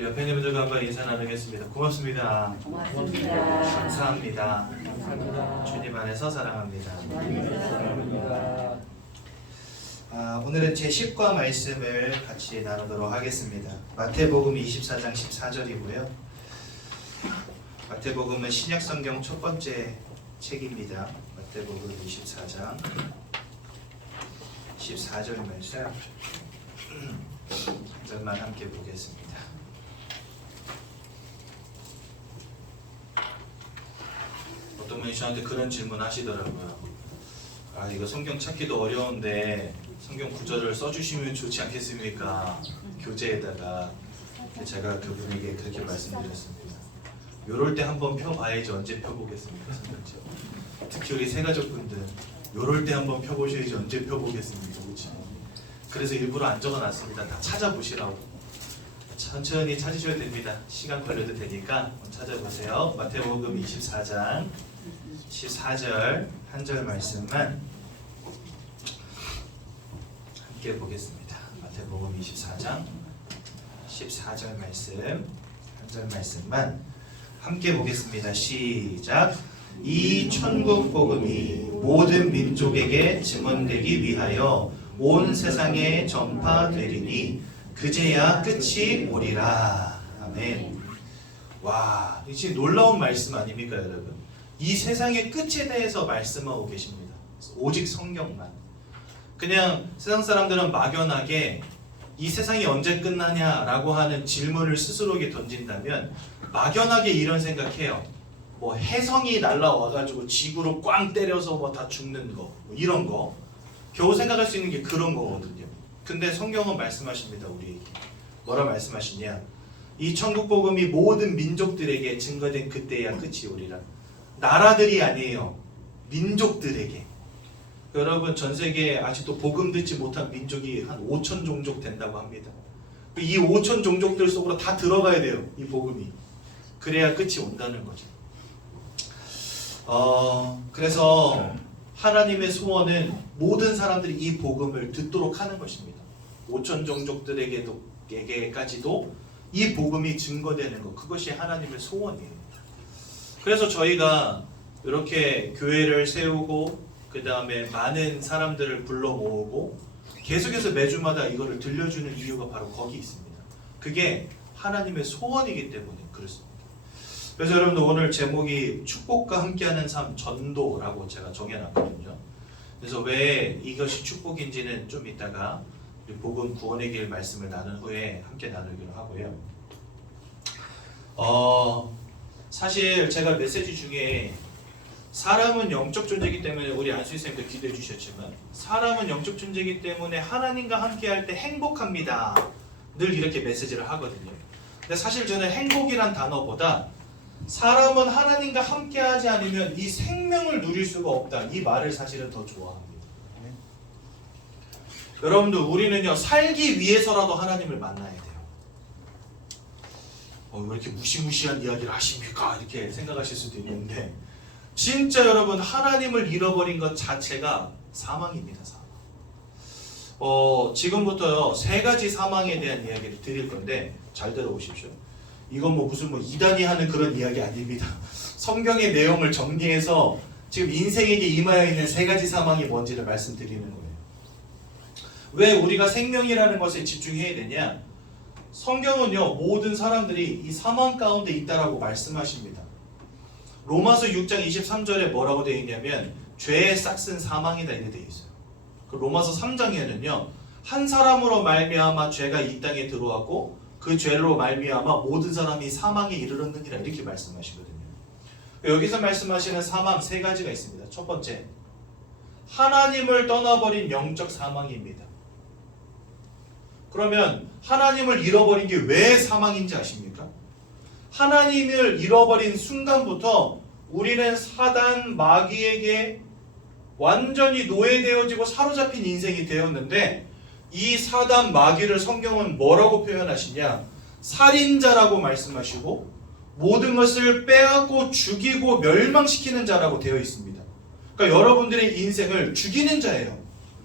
우리 옆에 있는 분들과 한번 인사 나누겠습니다. 고맙습니다. 고맙습니다. 감사합니다. 감사합니다. 주님 안에서 사랑합니다. 감사합니다. 오늘은 제10과 말씀을 같이 나누도록 하겠습니다. 마태복음 24장 14절이고요. 마태복음은 신약성경 첫 번째 책입니다. 마태복음 24장 14절 말씀 한 절만 함께 보겠습니다. 어떤 분이 저한테 그런 질문 하시더라고요. 이거 성경 찾기도 어려운데 성경 구절을 써주시면 좋지 않겠습니까? 교재에다가. 제가 그분에게 그렇게 말씀드렸습니다. 요럴 때 한번 펴봐야지 언제 펴보겠습니까? 성경책. 특히 우리 새가족분들 요럴 때 한번 펴보셔야지 언제 펴보겠습니까? 그렇죠? 그래서 일부러 안 적어놨습니다. 다 찾아보시라고. 천천히 찾으셔야 됩니다. 시간 걸려도 되니까 한번 찾아보세요. 마태복음 24장 14절 한 절 말씀만 함께 보겠습니다. 마태복음 24장 14절 말씀 한 절 말씀만 함께 보겠습니다. 시작. 이 천국 복음이 모든 민족에게 증언되기 위하여 온 세상에 전파되리니 그제야 끝이 오리라. 아멘. 와, 이 지금 놀라운 말씀 아닙니까, 여러분? 이 세상의 끝에 대해서 말씀하고 계십니다. 오직 성경만. 그냥 세상 사람들은 막연하게 이 세상이 언제 끝나냐라고 하는 질문을 스스로에게 던진다면 막연하게 이런 생각해요. 뭐 해성이 날라와가지고 지구로 꽝 때려서 뭐 다 죽는 거, 뭐 이런 거 겨우 생각할 수 있는 게 그런 거거든요. 근데 성경은 말씀하십니다. 우리에게 뭐라 말씀하시냐? 이 천국 복음이 모든 민족들에게 증거된 그때야 끝이 오리라. 나라들이 아니에요. 민족들에게. 여러분, 전 세계에 아직도 복음 듣지 못한 민족이 한 5천 종족 된다고 합니다. 이 5천 종족들 속으로 다 들어가야 돼요. 이 복음이. 그래야 끝이 온다는 거죠. 그래서 하나님의 소원은 모든 사람들이 이 복음을 듣도록 하는 것입니다. 5천 종족들에게까지도 이 복음이 증거되는 것, 그것이 하나님의 소원이에요. 그래서 저희가 이렇게 교회를 세우고 그 다음에 많은 사람들을 불러 모으고 계속해서 매주마다 이거를 들려주는 이유가 바로 거기 있습니다. 그게 하나님의 소원이기 때문에 그렇습니다. 그래서 여러분들 오늘 제목이 축복과 함께하는 삶 전도라고 제가 정해놨거든요. 그래서 왜 이것이 축복인지는 좀 이따가 복음 구원의 길 말씀을 나눈 후에 함께 나누기로 하고요. 사실 제가 메시지 중에 사람은 영적 존재이기 때문에 우리 안수희 쌤도 기도해 주셨지만 사람은 영적 존재이기 때문에 하나님과 함께할 때 행복합니다. 늘 이렇게 메시지를 하거든요. 근데 사실 저는 행복이란 단어보다 사람은 하나님과 함께하지 않으면 이 생명을 누릴 수가 없다. 이 말을 사실은 더 좋아합니다. 여러분들 우리는요 살기 위해서라도 하나님을 만나야 돼요. 왜 이렇게 무시무시한 이야기를 하십니까? 이렇게 생각하실 수도 있는데 진짜 여러분 하나님을 잃어버린 것 자체가 사망입니다. 사망. 지금부터요 세 가지 사망에 대한 이야기를 드릴 건데 잘 들어보십시오. 이건 무슨 이단이 하는 그런 이야기 아닙니다. 성경의 내용을 정리해서 지금 인생에게 임하여 있는 세 가지 사망이 뭔지를 말씀드리는 거예요. 왜 우리가 생명이라는 것에 집중해야 되냐? 성경은요 모든 사람들이 이 사망 가운데 있다라고 말씀하십니다. 로마서 6장 23절에 뭐라고 되어 있냐면 죄의 싹은 사망이다 이렇게 되어 있어요. 그 로마서 3장에는요 한 사람으로 말미암아 죄가 이 땅에 들어왔고 그 죄로 말미암아 모든 사람이 사망에 이르렀느니라 이렇게 말씀하시거든요. 여기서 말씀하시는 사망 세 가지가 있습니다. 첫 번째, 하나님을 떠나버린 영적 사망입니다. 그러면 하나님을 잃어버린 게 왜 사망인지 아십니까? 하나님을 잃어버린 순간부터 우리는 사단 마귀에게 완전히 노예되어지고 사로잡힌 인생이 되었는데 이 사단 마귀를 성경은 뭐라고 표현하시냐? 살인자라고 말씀하시고 모든 것을 빼앗고 죽이고 멸망시키는 자라고 되어 있습니다. 그러니까 여러분들의 인생을 죽이는 자예요.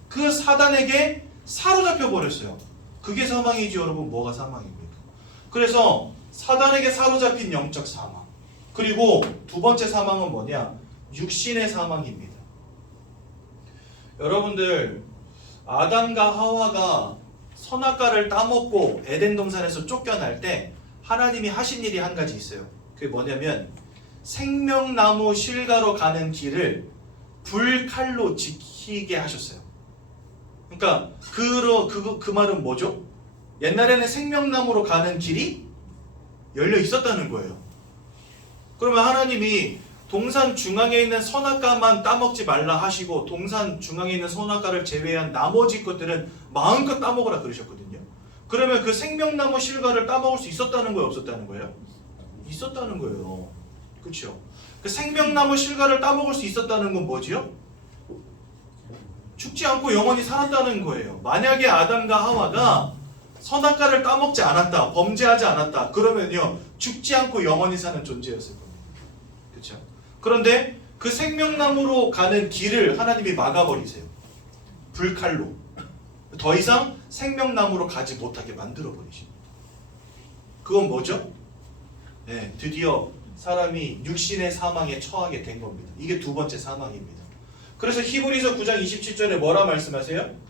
그 사단에게 사로잡혀 버렸어요. 그게 사망이지 여러분. 뭐가 사망입니까? 그래서 사단에게 사로잡힌 영적 사망. 그리고 두 번째 사망은 뭐냐? 육신의 사망입니다. 여러분들, 아담과 하와가 선악과를 따먹고 에덴 동산에서 쫓겨날 때 하나님이 하신 일이 한 가지 있어요. 그게 뭐냐면 생명나무 실가로 가는 길을 불칼로 지키게 하셨어요. 그러니까 그 말은 뭐죠? 옛날에는 생명나무로 가는 길이 열려 있었다는 거예요. 그러면 하나님이 동산 중앙에 있는 선악과만 따먹지 말라 하시고 동산 중앙에 있는 선악과를 제외한 나머지 것들은 마음껏 따먹으라 그러셨거든요. 그러면 그 생명나무 실과를 따먹을 수 있었다는 거예요, 없었다는 거예요? 있었다는 거예요. 그렇죠? 그 생명나무 실과를 따먹을 수 있었다는 건 뭐지요? 죽지 않고 영원히 살았다는 거예요. 만약에 아담과 하와가 선악과를 따먹지 않았다, 범죄하지 않았다, 그러면요 죽지 않고 영원히 사는 존재였을 겁니다. 그렇죠? 그런데 그 생명나무로 가는 길을 하나님이 막아버리세요. 불칼로. 더 이상 생명나무로 가지 못하게 만들어버리십니다. 그건 뭐죠? 네, 드디어 사람이 육신의 사망에 처하게 된 겁니다. 이게 두 번째 사망입니다. 그래서 히브리서 9장 27절에 뭐라 말씀하세요?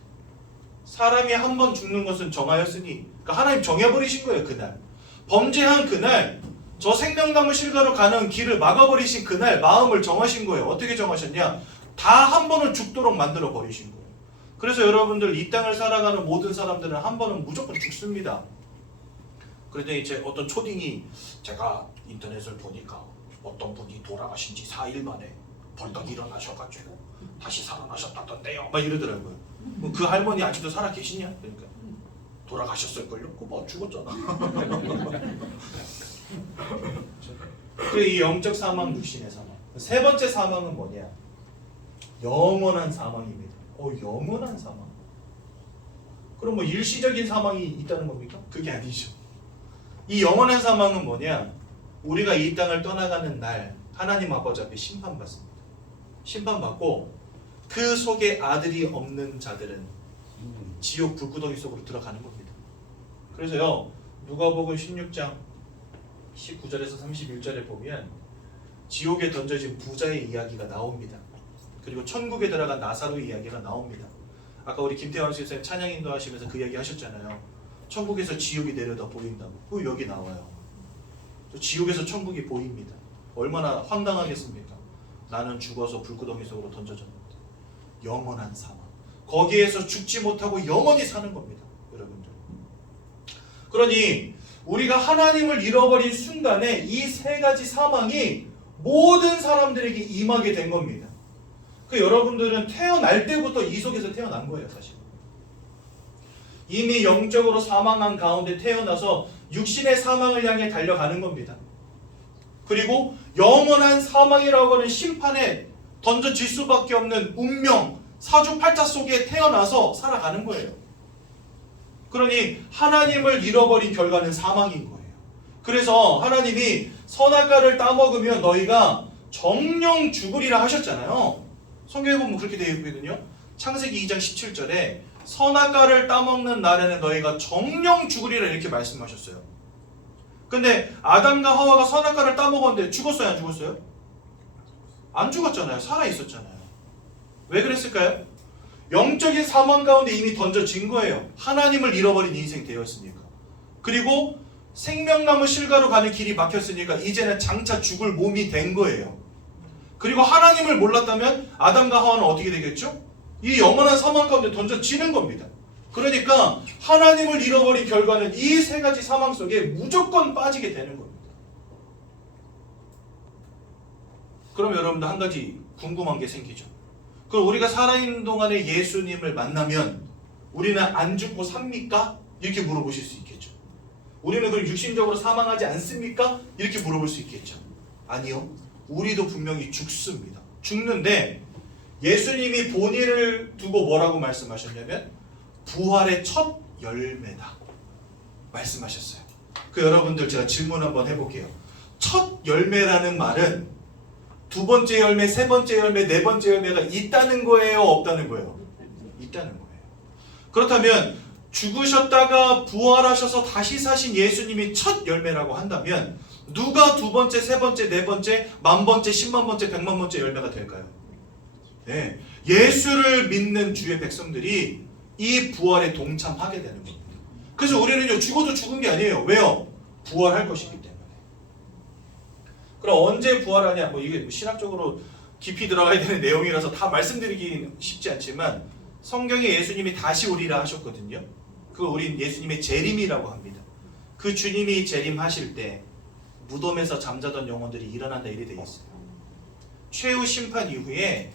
사람이 한 번 죽는 것은 정하였으니, 그러니까 하나님 정해버리신 거예요. 그날 범죄한 그날 저 생명나무 실과로 가는 길을 막아버리신 그날 마음을 정하신 거예요. 어떻게 정하셨냐? 다 한 번은 죽도록 만들어 버리신 거예요. 그래서 여러분들 이 땅을 살아가는 모든 사람들은 한 번은 무조건 죽습니다. 그런데 이제 어떤 초딩이 제가 인터넷을 보니까 어떤 분이 돌아가신 지 4일 만에 벌떡 일어나셔가지고 다시 살아나셨다던데요 막 이러더라고요. 그 할머니 아직도 살아 계시냐? 그러니까 돌아가셨을걸요? 그거 뭐 죽었잖아. 이 영적 사망, 육신의 사망. 세 번째 사망은 뭐냐? 영원한 사망입니다. 영원한 사망. 그럼 뭐 일시적인 사망이 있다는 겁니까? 그게 아니죠. 이 영원한 사망은 뭐냐? 우리가 이 땅을 떠나가는 날 하나님 아버지 앞에 심판받습니다. 심판받고 그 속에 아들이 없는 자들은 지옥 불구덩이 속으로 들어가는 겁니다. 그래서요 누가복음 16장 19절에서 31절에 보면 지옥에 던져진 부자의 이야기가 나옵니다. 그리고 천국에 들어간 나사로의 이야기가 나옵니다. 아까 우리 김태환 선생님 찬양 인도하시면서 그 이야기 하셨잖아요. 천국에서 지옥이 내려다 보인다고. 그 여기 나와요. 지옥에서 천국이 보입니다. 얼마나 황당하겠습니까? 나는 죽어서 불구덩이 속으로 던져졌는데. 영원한 사망. 거기에서 죽지 못하고 영원히 사는 겁니다. 여러분들. 그러니 우리가 하나님을 잃어버린 순간에 이 세 가지 사망이 모든 사람들에게 임하게 된 겁니다. 그 여러분들은 태어날 때부터 이 속에서 태어난 거예요, 사실. 이미 영적으로 사망한 가운데 태어나서 육신의 사망을 향해 달려가는 겁니다. 그리고 영원한 사망이라고 하는 심판에 던져질 수밖에 없는 운명, 사주팔자 속에 태어나서 살아가는 거예요. 그러니 하나님을 잃어버린 결과는 사망인 거예요. 그래서 하나님이 선악과를 따먹으면 너희가 정령 죽으리라 하셨잖아요. 성경에 보면 그렇게 되어 있거든요. 창세기 2장 17절에 선악과를 따먹는 날에는 너희가 정령 죽으리라 이렇게 말씀하셨어요. 근데 아담과 하와가 선악과를 따먹었는데 죽었어요, 안 죽었어요? 안 죽었잖아요. 살아 있었잖아요. 왜 그랬을까요? 영적인 사망 가운데 이미 던져진 거예요. 하나님을 잃어버린 인생 되었으니까. 그리고 생명나무 실과로 가는 길이 막혔으니까 이제는 장차 죽을 몸이 된 거예요. 그리고 하나님을 몰랐다면 아담과 하와는 어떻게 되겠죠? 이 영원한 사망 가운데 던져지는 겁니다. 그러니까 하나님을 잃어버린 결과는 이 세 가지 사망 속에 무조건 빠지게 되는 겁니다. 그럼 여러분들 한 가지 궁금한 게 생기죠. 그럼 우리가 살아있는 동안에 예수님을 만나면 우리는 안 죽고 삽니까? 이렇게 물어보실 수 있겠죠. 우리는 그럼 육신적으로 사망하지 않습니까? 이렇게 물어볼 수 있겠죠. 아니요. 우리도 분명히 죽습니다. 죽는데 예수님이 본인을 두고 뭐라고 말씀하셨냐면 부활의 첫 열매다 말씀하셨어요. 그 여러분들 제가 질문 한번 해볼게요. 첫 열매라는 말은 두 번째 열매, 세 번째 열매, 네 번째 열매가 있다는 거예요? 없다는 거예요? 있다는 거예요. 그렇다면 죽으셨다가 부활하셔서 다시 사신 예수님이 첫 열매라고 한다면 누가 두 번째, 세 번째, 네 번째, 만 번째, 10만 번째, 100만 번째 열매가 될까요? 네, 예수를 믿는 주의 백성들이 이 부활에 동참하게 되는 겁니다. 그래서 우리는요, 죽어도 죽은 게 아니에요. 왜요? 부활할 것이기 때문에. 그럼 언제 부활하냐? 뭐 이게 신학적으로 깊이 들어가야 되는 내용이라서 다 말씀드리긴 쉽지 않지만 성경에 예수님이 다시 오리라 하셨거든요. 그거 우린 예수님의 재림이라고 합니다. 그 주님이 재림하실 때 무덤에서 잠자던 영혼들이 일어난다 이래 돼 있어요. 최후 심판 이후에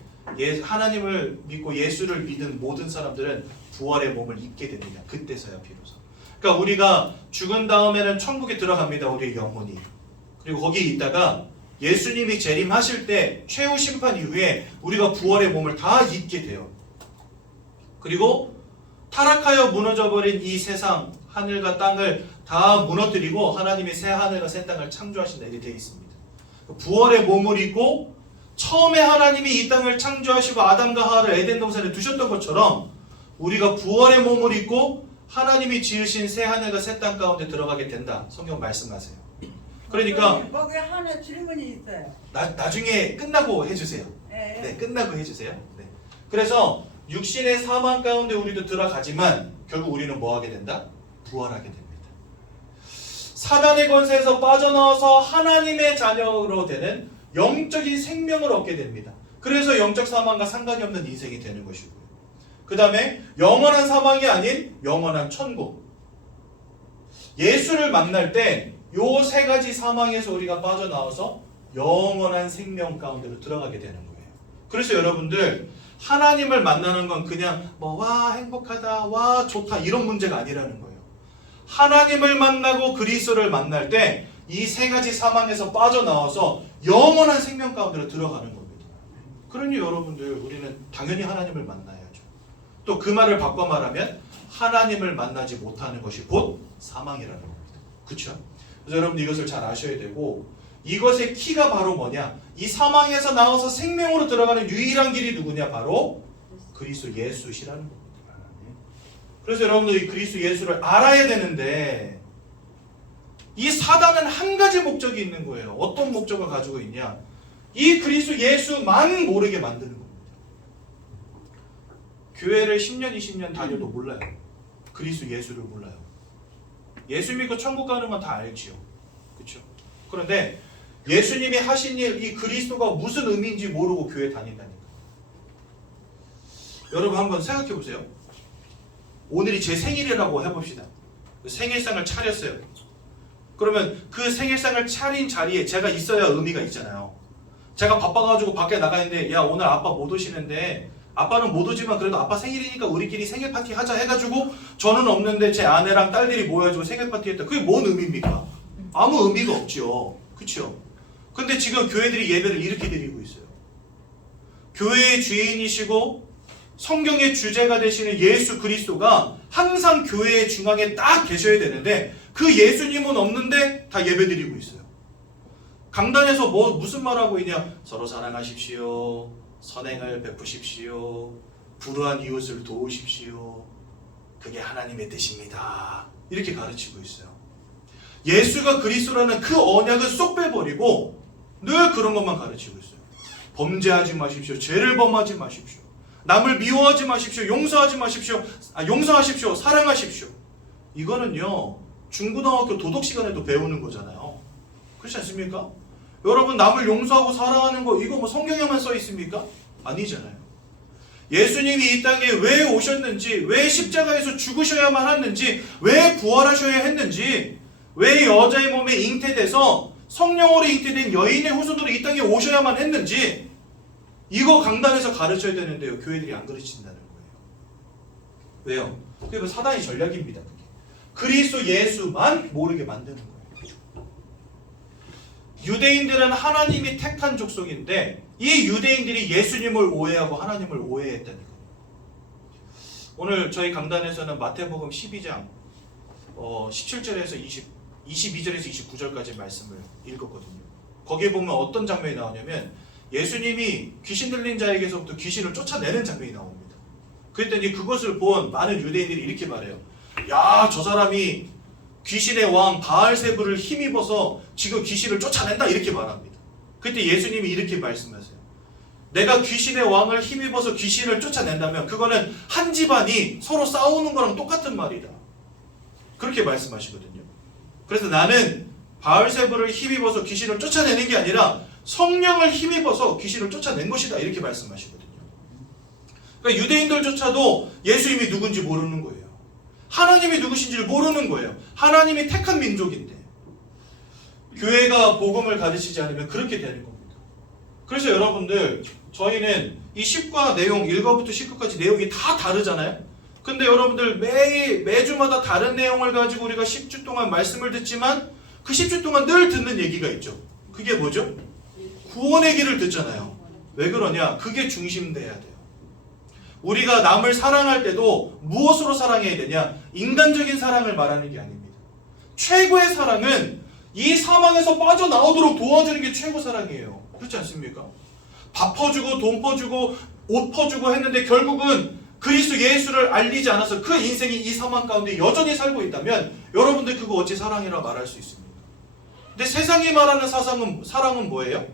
하나님을 믿고 예수를 믿은 모든 사람들은 부활의 몸을 입게 됩니다. 그때서야 비로소. 그러니까 우리가 죽은 다음에는 천국에 들어갑니다. 우리의 영혼이. 그리고 거기에 있다가 예수님이 재림하실 때 최후 심판 이후에 우리가 부활의 몸을 다 입게 돼요. 그리고 타락하여 무너져버린 이 세상, 하늘과 땅을 다 무너뜨리고 하나님이 새 하늘과 새 땅을 창조하신다 이렇게 되어 있습니다. 부활의 몸을 입고 처음에 하나님이 이 땅을 창조하시고 아담과 하와를 에덴 동산에 두셨던 것처럼 우리가 부활의 몸을 입고 하나님이 지으신 새 하늘과 새 땅 가운데 들어가게 된다. 성경 말씀하세요. 그러니까 거기 하나 질문이 있어요. 나중에 끝나고 해주세요. 네. 네, 끝나고 해주세요. 네. 그래서 육신의 사망 가운데 우리도 들어가지만 결국 우리는 뭐 하게 된다? 부활하게 됩니다. 사단의 권세에서 빠져나와서 하나님의 자녀로 되는 영적인 생명을 얻게 됩니다. 그래서 영적 사망과 상관이 없는 인생이 되는 것이고요. 그 다음에 영원한 사망이 아닌 영원한 천국. 예수를 만날 때 요 세 가지 사망에서 우리가 빠져나와서 영원한 생명 가운데로 들어가게 되는 거예요. 그래서 여러분들 하나님을 만나는 건 그냥 뭐 와 행복하다, 와 좋다 이런 문제가 아니라는 거예요. 하나님을 만나고 그리스도를 만날 때 이 세 가지 사망에서 빠져나와서 영원한 생명 가운데로 들어가는 겁니다. 그러니 여러분들 우리는 당연히 하나님을 만나야죠. 또 그 말을 바꿔 말하면 하나님을 만나지 못하는 것이 곧 사망이라는 겁니다. 그렇죠? 그래서 여러분 이것을 잘 아셔야 되고 이것의 키가 바로 뭐냐? 이 사망에서 나와서 생명으로 들어가는 유일한 길이 누구냐? 바로 그리스도 예수시라는 겁니다. 그래서 여러분들 이 그리스도 예수를 알아야 되는데 이 사단은 한 가지 목적이 있는 거예요. 어떤 목적을 가지고 있냐? 이 그리스도 예수만 모르게 만드는 겁니다. 교회를 10년, 20년 다녀도 몰라요. 그리스도 예수를 몰라요. 예수 믿고 천국 가는 건 다 알지요. 그렇죠? 그런데 예수님이 하신 일, 이 그리스도가 무슨 의미인지 모르고 교회 다닌다니까. 여러분 한번 생각해 보세요. 오늘이 제 생일이라고 해봅시다. 생일상을 차렸어요. 그러면 그 생일상을 차린 자리에 제가 있어야 의미가 있잖아요. 제가 바빠가지고 밖에 나가는데 야 오늘 아빠 못 오시는데 아빠는 못 오지만 그래도 아빠 생일이니까 우리끼리 생일 파티 하자 해가지고 저는 없는데 제 아내랑 딸들이 모여가지고 생일 파티 했다. 그게 뭔 의미입니까? 아무 의미가 없죠. 그렇죠? 근데 지금 교회들이 예배를 이렇게 드리고 있어요. 교회의 주인이시고 성경의 주제가 되시는 예수 그리스도가 항상 교회의 중앙에 딱 계셔야 되는데 그 예수님은 없는데 다 예배 드리고 있어요. 강단에서 무슨 말하고 있냐? 서로 사랑하십시오. 선행을 베푸십시오. 불우한 이웃을 도우십시오. 그게 하나님의 뜻입니다. 이렇게 가르치고 있어요. 예수가 그리스도라는 그 언약을 쏙 빼버리고 늘 그런 것만 가르치고 있어요. 범죄하지 마십시오. 죄를 범하지 마십시오. 남을 미워하지 마십시오. 용서하지 마십시오. 용서하십시오. 사랑하십시오. 이거는요 중고등학교 도덕 시간에도 배우는 거잖아요. 그렇지 않습니까? 여러분 남을 용서하고 사랑하는 거 이거 뭐 성경에만 써 있습니까? 아니잖아요. 예수님이 이 땅에 왜 오셨는지, 왜 십자가에서 죽으셔야만 했는지, 왜 부활하셔야 했는지, 왜 여자의 몸에 잉태돼서 성령으로 잉태된 여인의 후손으로 이 땅에 오셔야만 했는지 이거 강단에서 가르쳐야 되는데요. 교회들이 안 가르친다는 거예요. 왜요? 그게 사단의 전략입니다. 그게. 그리스도 예수만 모르게 만드는 거예요. 유대인들은 하나님이 택한 족속인데 이 유대인들이 예수님을 오해하고 하나님을 오해했다는 거예요. 오늘 저희 강단에서는 마태복음 12장 17절에서 22절에서 29절까지 말씀을 읽었거든요. 거기에 보면 어떤 장면이 나오냐면 예수님이 귀신 들린 자에게서부터 귀신을 쫓아내는 장면이 나옵니다. 그랬더니 그것을 본 많은 유대인들이 이렇게 말해요. 야, 저 사람이 귀신의 왕 바알세불을 힘입어서 지금 귀신을 쫓아낸다 이렇게 말합니다. 그때 예수님이 이렇게 말씀하세요. 내가 귀신의 왕을 힘입어서 귀신을 쫓아낸다면 그거는 한 집안이 서로 싸우는 거랑 똑같은 말이다. 그렇게 말씀하시거든요. 그래서 나는 바알세불을 힘입어서 귀신을 쫓아내는 게 아니라 성령을 힘입어서 귀신을 쫓아낸 것이다 이렇게 말씀하시거든요. 그러니까 유대인들조차도 예수님이 누군지 모르는 거예요. 하나님이 누구신지를 모르는 거예요. 하나님이 택한 민족인데 교회가 복음을 가르치지 않으면 그렇게 되는 겁니다. 그래서 여러분들 저희는 이 10과 내용 1과부터 19까지 내용이 다 다르잖아요. 근데 여러분들 매주마다 다른 내용을 가지고 우리가 10주 동안 말씀을 듣지만 그 10주 동안 늘 듣는 얘기가 있죠. 그게 뭐죠? 구원의 길을 듣잖아요. 왜 그러냐? 그게 중심돼야 돼요. 우리가 남을 사랑할 때도 무엇으로 사랑해야 되냐? 인간적인 사랑을 말하는 게 아닙니다. 최고의 사랑은 이 사망에서 빠져나오도록 도와주는 게 최고 사랑이에요. 그렇지 않습니까? 밥 퍼주고 돈 퍼주고 옷 퍼주고 했는데 결국은 그리스도 예수를 알리지 않아서 그 인생이 이 사망 가운데 여전히 살고 있다면 여러분들 그거 어찌 사랑이라 말할 수 있습니까? 근데 세상이 말하는 사랑은 뭐예요?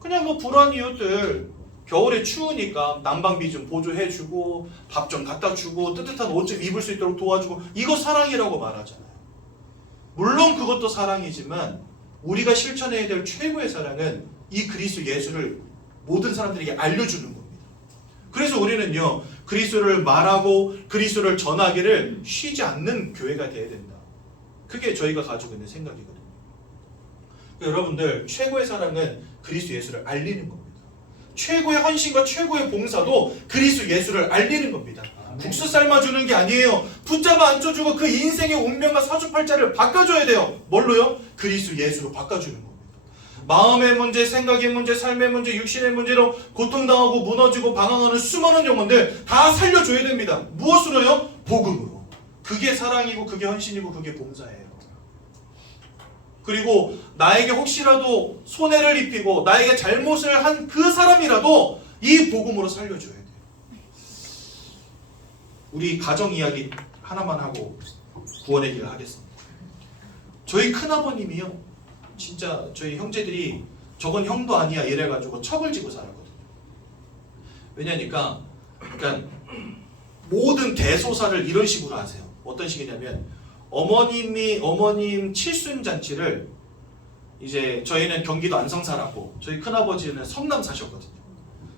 그냥 뭐 불안 이웃들 겨울에 추우니까 난방비 좀 보조해주고 밥 좀 갖다 주고 뜨뜻한 옷 좀 입을 수 있도록 도와주고 이거 사랑이라고 말하잖아요. 물론 그것도 사랑이지만 우리가 실천해야 될 최고의 사랑은 이 그리스도 예수를 모든 사람들에게 알려주는 겁니다. 그래서 우리는요 그리스도를 말하고 그리스도를 전하기를 쉬지 않는 교회가 되어야 된다. 그게 저희가 가지고 있는 생각이거든요. 여러분들 최고의 사랑은 그리스도 예수를 알리는 겁니다. 최고의 헌신과 최고의 봉사도 그리스도 예수를 알리는 겁니다. 국수 삶아주는 게 아니에요. 붙잡아 앉혀주고 그 인생의 운명과 사주팔자를 바꿔줘야 돼요. 뭘로요? 그리스도 예수로 바꿔주는 겁니다. 마음의 문제, 생각의 문제, 삶의 문제, 육신의 문제로 고통당하고 무너지고 방황하는 수많은 영혼들 다 살려줘야 됩니다. 무엇으로요? 복음으로. 그게 사랑이고 그게 헌신이고 그게 봉사예요. 그리고 나에게 혹시라도 손해를 입히고 나에게 잘못을 한 그 사람이라도 이 복음으로 살려줘야 돼요. 우리 가정 이야기 하나만 하고 구원의 길을 하겠습니다. 저희 큰아버님이요 진짜 저희 형제들이 저건 형도 아니야 이래가지고 척을 지고 살았거든요. 왜냐니까 그러니까 모든 대소사를 이런 식으로 하세요. 어떤 식이냐면 어머님 칠순잔치를 이제 저희는 경기도 안성 살았고 저희 큰아버지는 성남 사셨거든요.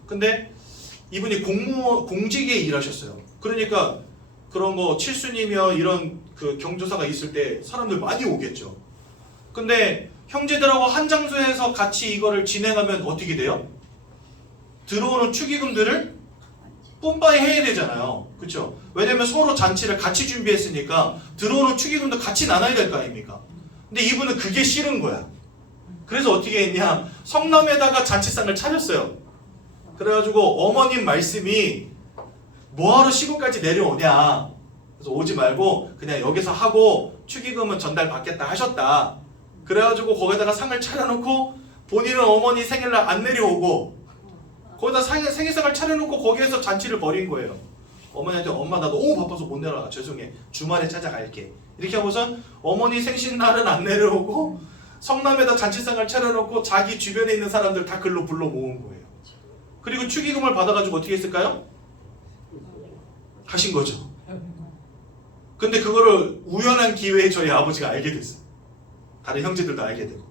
근데 이분이 공직에 일하셨어요. 그러니까 그런 거 칠순이며 이런 그 경조사가 있을 때 사람들 많이 오겠죠. 근데 형제들하고 한 장소에서 같이 이거를 진행하면 어떻게 돼요? 들어오는 축의금들을 뿜빠이 해야 되잖아요. 그렇죠? 왜냐면 서로 잔치를 같이 준비했으니까 들어오는 축의금도 같이 나눠야 될 거 아닙니까? 근데 이분은 그게 싫은 거야. 그래서 어떻게 했냐? 성남에다가 잔치상을 차렸어요. 그래가지고 어머님 말씀이 뭐하러 시골까지 내려오냐? 그래서 오지 말고 그냥 여기서 하고 축의금은 전달 받겠다 하셨다. 그래가지고 거기다가 상을 차려놓고 본인은 어머니 생일날 안 내려오고 거기다 생일상을 차려놓고 거기에서 잔치를 벌인 거예요. 어머니한테 엄마 나 너무 바빠서 못 내려가 죄송해 주말에 찾아갈게 이렇게 하고선 어머니 생신날은 안 내려오고 성남에다 잔치상을 차려놓고 자기 주변에 있는 사람들 다 글로 불러 모은 거예요. 그리고 축의금을 받아가지고 어떻게 했을까요? 하신 거죠. 근데 그거를 우연한 기회에 저희 아버지가 알게 됐어요. 다른 형제들도 알게 되고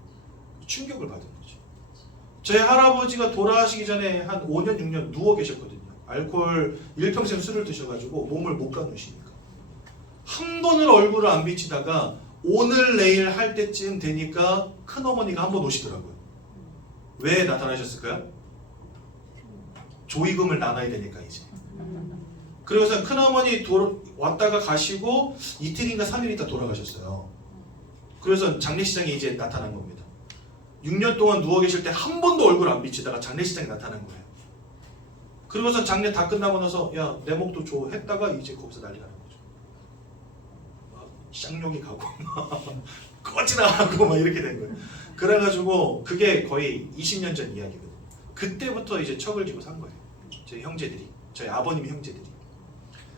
충격을 받은 거죠. 저희 할아버지가 돌아가시기 전에 한 5년 6년 누워 계셨거든요. 알코올 일평생 술을 드셔가지고 몸을 못 가누시니까 한 번을 얼굴을 안 비치다가 오늘 내일 할 때쯤 되니까 큰어머니가 한 번 오시더라고요. 왜 나타나셨을까요? 조의금을 나눠야 되니까 이제. 그래서 큰어머니 왔다가 가시고 이틀인가 3일 있다 돌아가셨어요. 그래서 장례식장에 이제 나타난 겁니다. 6년 동안 누워 계실 때 한 번도 얼굴 안 비치다가 장례식장에 나타난 거예요. 그러고서 장례 다 끝나고 나서 야 내 목도 줘 했다가 이제 거기서 난리 나는 거죠. 막 쌍욕이 가고 꺼지나 하고 막 이렇게 된 거예요. 그래가지고 그게 거의 20년 전 이야기거든요. 그때부터 이제 척을 지고 산 거예요. 저희 형제들이, 저희 아버님 형제들이.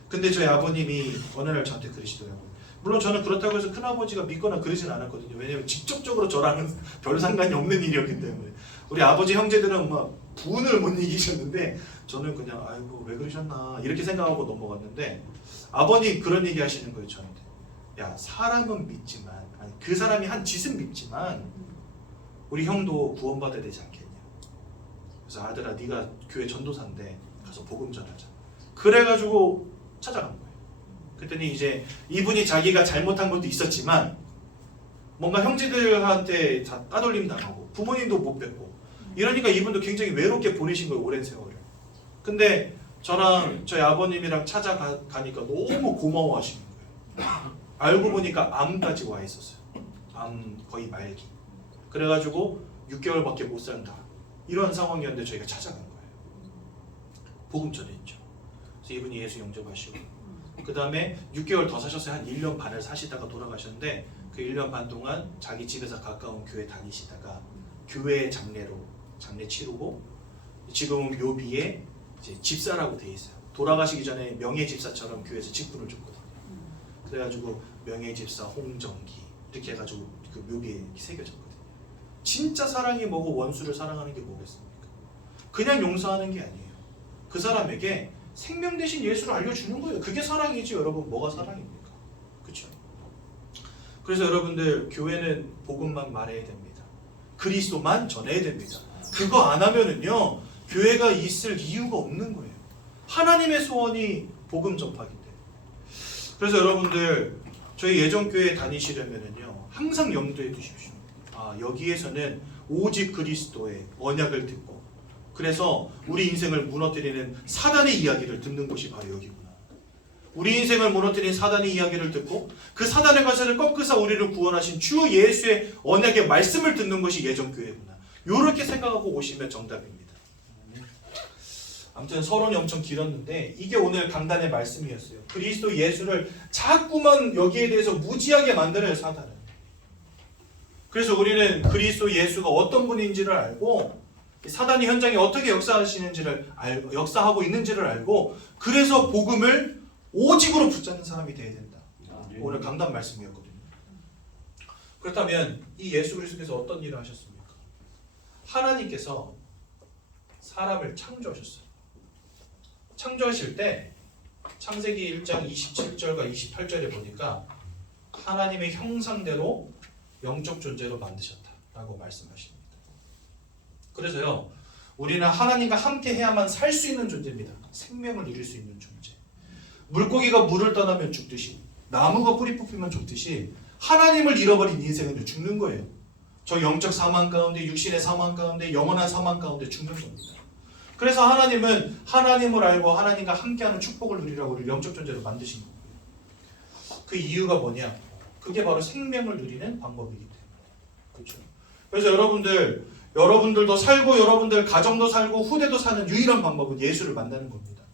근데 저희 아버님이 어느 날 저한테 그러시더라고요. 물론 저는 그렇다고 해서 큰아버지가 믿거나 그러진 않았거든요. 왜냐면 직접적으로 저랑은 별 상관이 없는 일이었기 때문에. 우리 아버지 형제들은 막 분을 못 이기셨는데 저는 그냥 아이고 왜 그러셨나 이렇게 생각하고 넘어갔는데 아버님 그런 얘기 하시는 거예요. 저한테. 야, 사람은 믿지만, 아니 그 사람이 한 짓은 믿지만 우리 형도 구원받아야 되지 않겠냐. 그래서 아들아, 네가 교회 전도사인데 가서 복음 전하자. 그래가지고 찾아간 거예요. 그랬더니 이제 이분이 자기가 잘못한 것도 있었지만 뭔가 형제들한테 다 따돌림 당하고 부모님도 못 뵙고 이러니까 이분도 굉장히 외롭게 보내신 거예요. 오랜 세월을. 근데 저랑 저희 아버님이랑 찾아가니까 너무 고마워하시는 거예요. 알고 보니까 암까지 와 있었어요. 암 거의 말기. 그래가지고 6개월밖에 못 산다. 이런 상황이었는데 저희가 찾아간 거예요. 복음 전했죠. 그래서 이분이 예수 영접하시고 그 다음에 6개월 더 사셨어요. 한 1년 반을 사시다가 돌아가셨는데 그 1년 반 동안 자기 집에서 가까운 교회 다니시다가 교회 장례로 장례 치르고 지금은 묘비에 이제 집사라고 돼 있어요. 돌아가시기 전에 명예집사처럼 교회에서 직분을 줬거든요. 그래가지고 명예집사 홍정기 이렇게 해가지고 그 묘비에 이렇게 새겨졌거든요. 진짜 사랑이 뭐고 원수를 사랑하는 게 뭐겠습니까? 그냥 용서하는 게 아니에요. 그 사람에게 생명 대신 예수를 알려주는 거예요. 그게 사랑이지. 여러분 뭐가 사랑입니까? 그렇죠? 그래서 여러분들 교회는 복음만 말해야 됩니다. 그리스도만 전해야 됩니다. 그거 안 하면은요 교회가 있을 이유가 없는 거예요. 하나님의 소원이 복음 전파인데. 그래서 여러분들 저희 예전교회 다니시려면은요 항상 염두에 두십시오. 아, 여기에서는 오직 그리스도의 언약을 듣고 그래서 우리 인생을 무너뜨리는 사단의 이야기를 듣는 곳이 바로 여기구나. 우리 인생을 무너뜨린 사단의 이야기를 듣고 그 사단의 가시를 꺾으사 우리를 구원하신 주 예수의 언약의 말씀을 듣는 것이 예전교회구나. 이렇게 생각하고 오시면 정답입니다. 아무튼 서론이 엄청 길었는데 이게 오늘 강단의 말씀이었어요. 그리스도 예수를 자꾸만 여기에 대해서 무지하게 만드는 사단은. 그래서 우리는 그리스도 예수가 어떤 분인지를 알고 사단이 현장에 어떻게 역사하고 있는지를 알고 그래서 복음을 오직으로 붙잡는 사람이 되어야 된다. 오늘 강단 말씀이었거든요. 그렇다면 이 예수 그리스도께서 어떤 일을 하셨습니까? 하나님께서 사람을 창조하셨어요. 창조하실 때 창세기 1장 27절과 28절에 보니까 하나님의 형상대로 영적 존재로 만드셨다라고 말씀하십니다. 그래서요 우리는 하나님과 함께 해야만 살 수 있는 존재입니다. 생명을 누릴 수 있는 존재. 물고기가 물을 떠나면 죽듯이 나무가 뿌리 뽑히면 죽듯이 하나님을 잃어버린 인생은 죽는 거예요. 저 영적 사망 가운데 육신의 사망 가운데 영원한 사망 가운데 죽는 겁니다. 그래서 하나님은 하나님을 알고 하나님과 함께하는 축복을 누리라고 우리를 영적 존재로 만드신 거예요. 그 이유가 뭐냐? 그게 바로 생명을 누리는 방법이기 때문에. 그렇죠? 그래서 여러분들도 살고 여러분들 가정도 살고 후대도 사는 유일한 방법은 예수를 만나는 겁니다.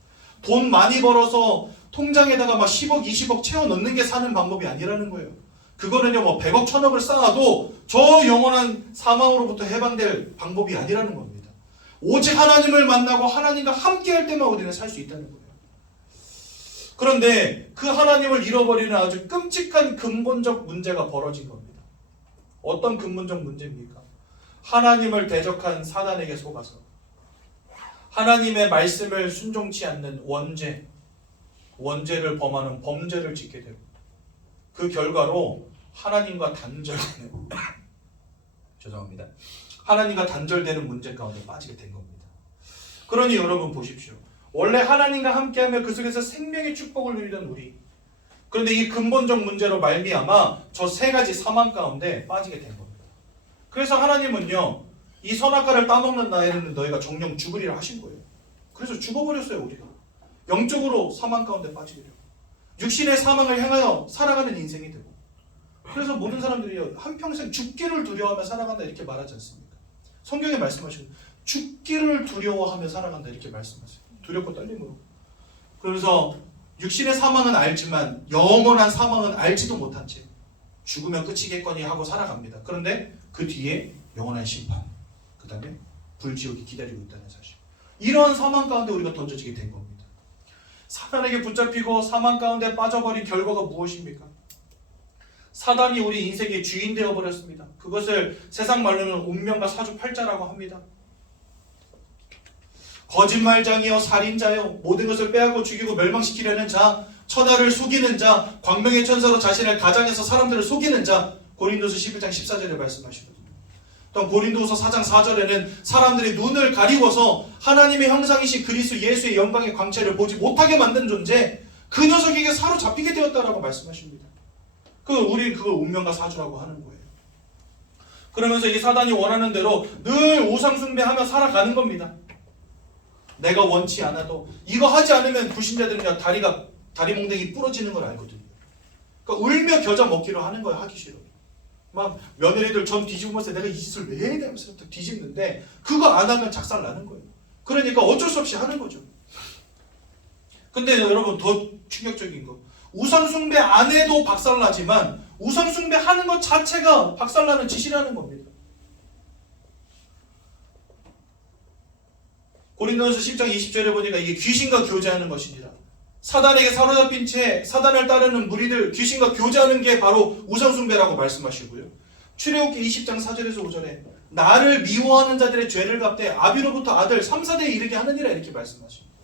돈 많이 벌어서 통장에다가 막 10억, 20억 채워 넣는 게 사는 방법이 아니라는 거예요. 그거는요 뭐 100억, 1000억을 쌓아도 저 영원한 사망으로부터 해방될 방법이 아니라는 겁니다. 오직 하나님을 만나고 하나님과 함께 할 때만 우리는 살 수 있다는 거예요. 그런데 그 하나님을 잃어버리는 아주 끔찍한 근본적 문제가 벌어진 겁니다. 어떤 근본적 문제입니까? 하나님을 대적한 사단에게 속아서 하나님의 말씀을 순종치 않는 원죄를 범하는 범죄를 짓게 되고 그 결과로 하나님과 단절되는 죄송합니다. 하나님과 단절되는 문제 가운데 빠지게 된 겁니다. 그러니 여러분 보십시오. 원래 하나님과 함께하며 그 속에서 생명의 축복을 누리던 우리, 그런데 이 근본적 문제로 말미암아 저 세 가지 사망 가운데 빠지게 된 겁니다. 그래서 하나님은요 이 선악과를 따먹는 나에는 너희가 정령 죽으리라 하신 거예요. 그래서 죽어버렸어요. 우리가 영적으로 사망 가운데 빠지게 되고 육신의 사망을 향하여 살아가는 인생이 되고, 그래서 모든 사람들이 한평생 죽기를 두려워하며 살아간다 이렇게 말하지 않습니까? 성경에 말씀하시고 죽기를 두려워하며 살아간다 이렇게 말씀하세요. 두렵고 떨림으로. 그래서 육신의 사망은 알지만 영원한 사망은 알지도 못한 채 죽으면 끝이겠거니 하고 살아갑니다. 그런데 그 뒤에 영원한 심판, 그 다음에 불지옥이 기다리고 있다는 사실, 이런 사망 가운데 우리가 던져지게 된 겁니다. 사단에게 붙잡히고 사망 가운데 빠져버린 결과가 무엇입니까? 사단이 우리 인생의 주인 되어버렸습니다. 그것을 세상 말로는 운명과 사주팔자라고 합니다. 거짓말장이요 살인자요 모든 것을 빼앗고 죽이고 멸망시키려는 자, 천하를 속이는 자, 광명의 천사로 자신을 가장해서 사람들을 속이는 자, 고린도서 11장 14절에 말씀하시거든요. 또 고린도서 4장 4절에는 사람들이 눈을 가리워서 하나님의 형상이신 그리스도 예수의 영광의 광채를 보지 못하게 만든 존재, 그 녀석에게 사로잡히게 되었다라고 말씀하십니다. 우리 그걸 운명과 사주라고 하는 거예요. 그러면서 이게 사단이 원하는 대로 늘 우상숭배하며 살아가는 겁니다. 내가 원치 않아도 이거 하지 않으면 불신자들은 다리 몽둥이 부러지는 걸 알거든요. 그러니까 울며 겨자 먹기로 하는 거예요. 하기 싫어. 막 며느리들 전 뒤집으면서 내가 이 짓을 왜 해? 하면서 뒤집는데 그거 안 하면 작살 나는 거예요. 그러니까 어쩔 수 없이 하는 거죠. 근데 여러분 더 충격적인 거, 우상숭배 안 해도 박살나지만 우상숭배 하는 것 자체가 박살나는 짓이라는 겁니다. 고린도전서 10장 20절에 보니까 이게 귀신과 교제하는 것이니라. 사단에게 사로잡힌 채 사단을 따르는 무리들, 귀신과 교제하는 게 바로 우상숭배라고 말씀하시고요. 출애굽기 20장 4절에서 5절에 나를 미워하는 자들의 죄를 갚되 아비로부터 아들 3, 4대에 이르게 하느니라 이렇게 말씀하십니다.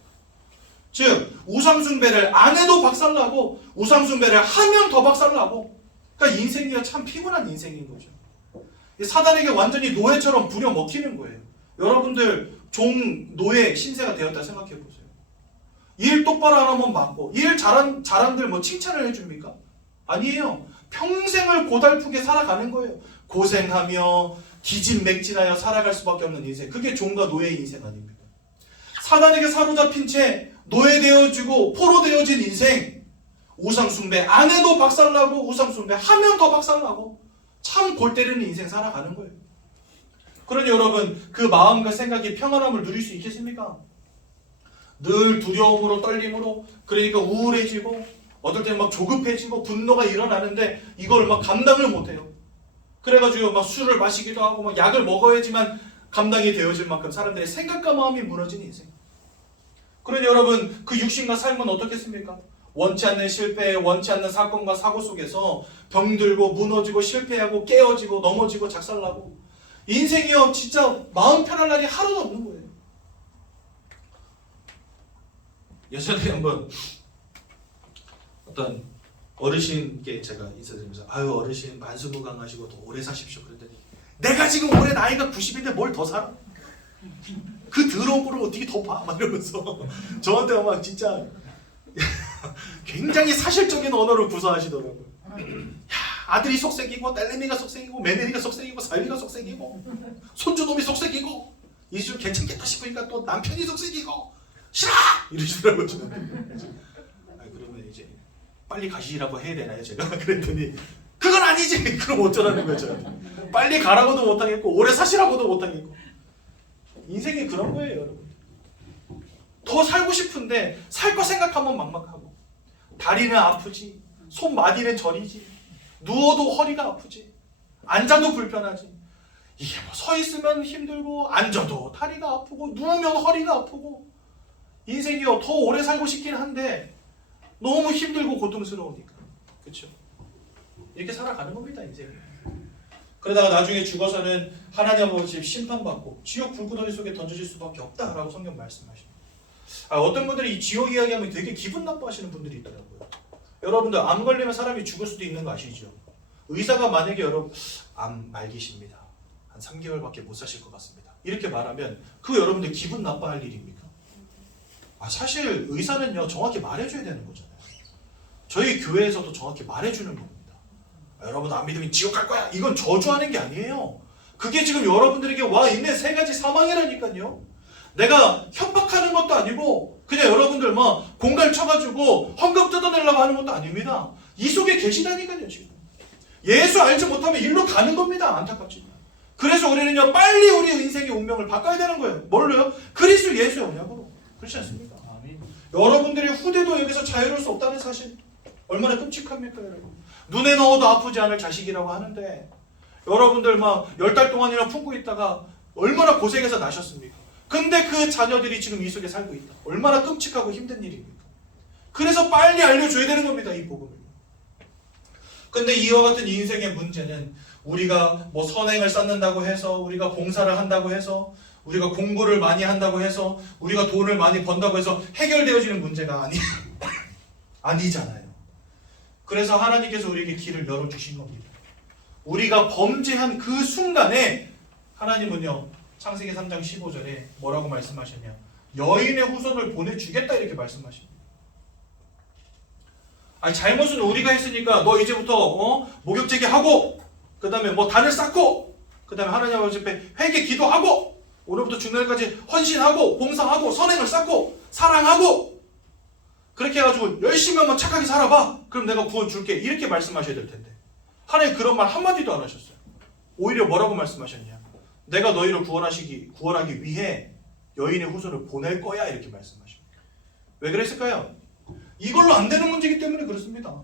즉 우상숭배를 안 해도 박살나고 우상숭배를 하면 더 박살나고, 그러니까 인생이 참 피곤한 인생인 거죠. 사단에게 완전히 노예처럼 부려먹히는 거예요. 여러분들 종 노예 신세가 되었다 생각해 보세요. 일 똑바로 안 하면 맞고, 일 잘한들 뭐 칭찬을 해줍니까? 아니에요. 평생을 고달프게 살아가는 거예요. 고생하며 기진맥진하여 살아갈 수밖에 없는 인생. 그게 종과 노예의 인생 아닙니까? 사단에게 사로잡힌 채 노예되어지고 포로되어진 인생. 우상숭배 안 해도 박살나고 우상숭배 하면 더 박살나고, 참 골 때리는 인생 살아가는 거예요. 그러니 여러분 그 마음과 생각이 평안함을 누릴 수 있겠습니까? 늘 두려움으로 떨림으로, 그러니까 우울해지고 어떨 때는 막 조급해지고 분노가 일어나는데 이걸 막 감당을 못해요. 그래가지고 막 술을 마시기도 하고 막 약을 먹어야지만 감당이 되어질 만큼 사람들의 생각과 마음이 무너진 인생. 그러니 여러분 그 육신과 삶은 어떻겠습니까? 원치 않는 실패, 원치 않는 사건과 사고 속에서 병들고 무너지고 실패하고 깨어지고 넘어지고 작살나고, 인생이요 진짜 마음 편할 날이 하루도 없는 거예요. 예전에 한번 어떤 어르신께 제가 인사드리면서 아유 어르신 만수무강하시고 더 오래 사십시오 그랬더니, 내가 지금 올해 나이가 90인데 뭘 더 살아? 그 더러운 거를 어떻게 더 봐? 막 이러면서 저한테 막 진짜 굉장히 사실적인 언어를 구사하시더라고요. 야, 아들이 속색이고 딸내미가 속색이고 며느리가 속색이고 사위가 속색이고 손주놈이 속색이고 이 좀 괜찮겠다 싶으니까 또 남편이 속색이고 싫어! 이러시더라고요. 그러면 이제 빨리 가시라고 해야 되나요 제가? 그랬더니 그건 아니지! 그럼 어쩌라는 거죠. 빨리 가라고도 못하겠고 오래 사시라고도 못하겠고, 인생이 그런 거예요 여러분. 더 살고 싶은데 살 거 생각하면 막막하고, 다리는 아프지, 손마디는 저리지, 누워도 허리가 아프지, 앉아도 불편하지. 이게 뭐 서 있으면 힘들고 앉아도 다리가 아프고 누우면 허리가 아프고, 인생이요 더 오래 살고 싶긴 한데 너무 힘들고 고통스러우니까, 그렇죠? 이렇게 살아가는 겁니다 인생이. 그러다가 나중에 죽어서는 하나님 아버지 심판받고 지옥 불구덩이 속에 던져질 수밖에 없다라고 성경 말씀하십니다. 어떤 분들이 이 지옥 이야기하면 되게 기분 나빠하시는 분들이 있더라고요. 여러분들 암 걸리면 사람이 죽을 수도 있는 거 아시죠? 의사가 만약에 여러분 암 말기십니다, 한 3개월밖에 못 사실 것 같습니다, 이렇게 말하면 그거 여러분들 기분 나빠할 일입니까? 사실 의사는요 정확히 말해줘야 되는 거잖아요. 저희 교회에서도 정확히 말해주는 겁니다. 여러분 안 믿으면 지옥 갈 거야, 이건 저주하는 게 아니에요. 그게 지금 여러분들에게 와 있는 세 가지 사망이라니까요. 내가 협박하는 것도 아니고 그냥 여러분들 막 공갈 쳐가지고 헌금 뜯어내려고 하는 것도 아닙니다. 이 속에 계시다니까요. 지금 예수 알지 못하면 일로 가는 겁니다. 안타깝지만. 그래서 우리는요 빨리 우리 인생의 운명을 바꿔야 되는 거예요. 뭘로요? 그리스도 예수의 언약으로. 그렇지 않습니까? 아멘. 여러분들의 후대도 여기서 자유로울 수 없다는 사실 얼마나 끔찍합니까 여러분. 눈에 넣어도 아프지 않을 자식이라고 하는데 여러분들 막 10달 동안이나 품고 있다가 얼마나 고생해서 나셨습니까? 근데 그 자녀들이 지금 이 속에 살고 있다. 얼마나 끔찍하고 힘든 일입니까? 그래서 빨리 알려줘야 되는 겁니다. 이 복음을. 근데 이와 같은 인생의 문제는 우리가 뭐 선행을 쌓는다고 해서, 우리가 봉사를 한다고 해서, 우리가 공부를 많이 한다고 해서, 우리가 돈을 많이 번다고 해서 해결되어지는 문제가 아니잖아요. 그래서 하나님께서 우리에게 길을 열어주신 겁니다. 우리가 범죄한 그 순간에 하나님은요, 창세기 3장 15절에 뭐라고 말씀하셨냐? 여인의 후손을 보내주겠다 이렇게 말씀하십니다. 아니, 잘못은 우리가 했으니까 너 이제부터 목욕제기 하고, 그 다음에 뭐 단을 쌓고, 그 다음에 하나님 앞에 회개 기도하고, 오늘부터 중날까지 헌신하고, 봉사하고, 선행을 쌓고, 사랑하고, 그렇게 해가지고 열심히 한번 착하게 살아봐. 그럼 내가 구원 줄게. 이렇게 말씀하셔야 될 텐데 하나님 그런 말 한마디도 안 하셨어요. 오히려 뭐라고 말씀하셨냐? 내가 너희를 구원하기 위해 여인의 후손을 보낼 거야 이렇게 말씀하십니다. 왜 그랬을까요? 이걸로 안 되는 문제이기 때문에 그렇습니다.